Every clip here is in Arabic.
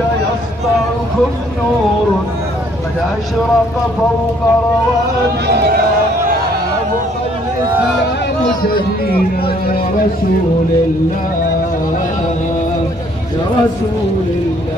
يسطعكم نور قد أشرق فوق روابينا أبقى الإسلام سبينا يا رسول الله يا رسول الله.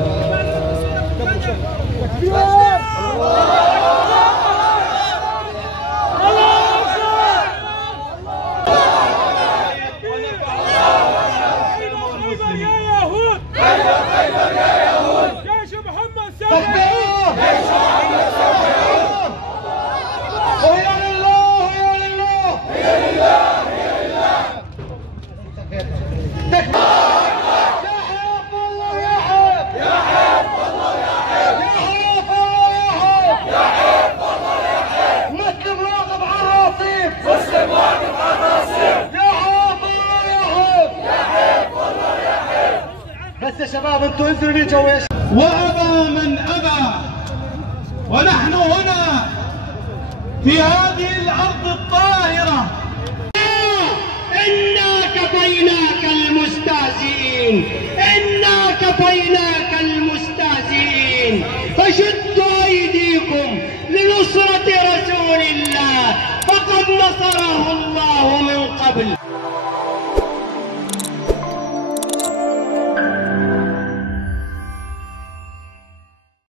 بس يا شباب انتوا انزلوا لي جوا. وأبى من أبى، ونحن هنا في هذه الأرض الطاهرة. إنا كفيناك المستهزئين، إنا كفيناك المستهزئين، فشدوا أيديكم لنصرة رسول الله فقد نصره الله من قبل.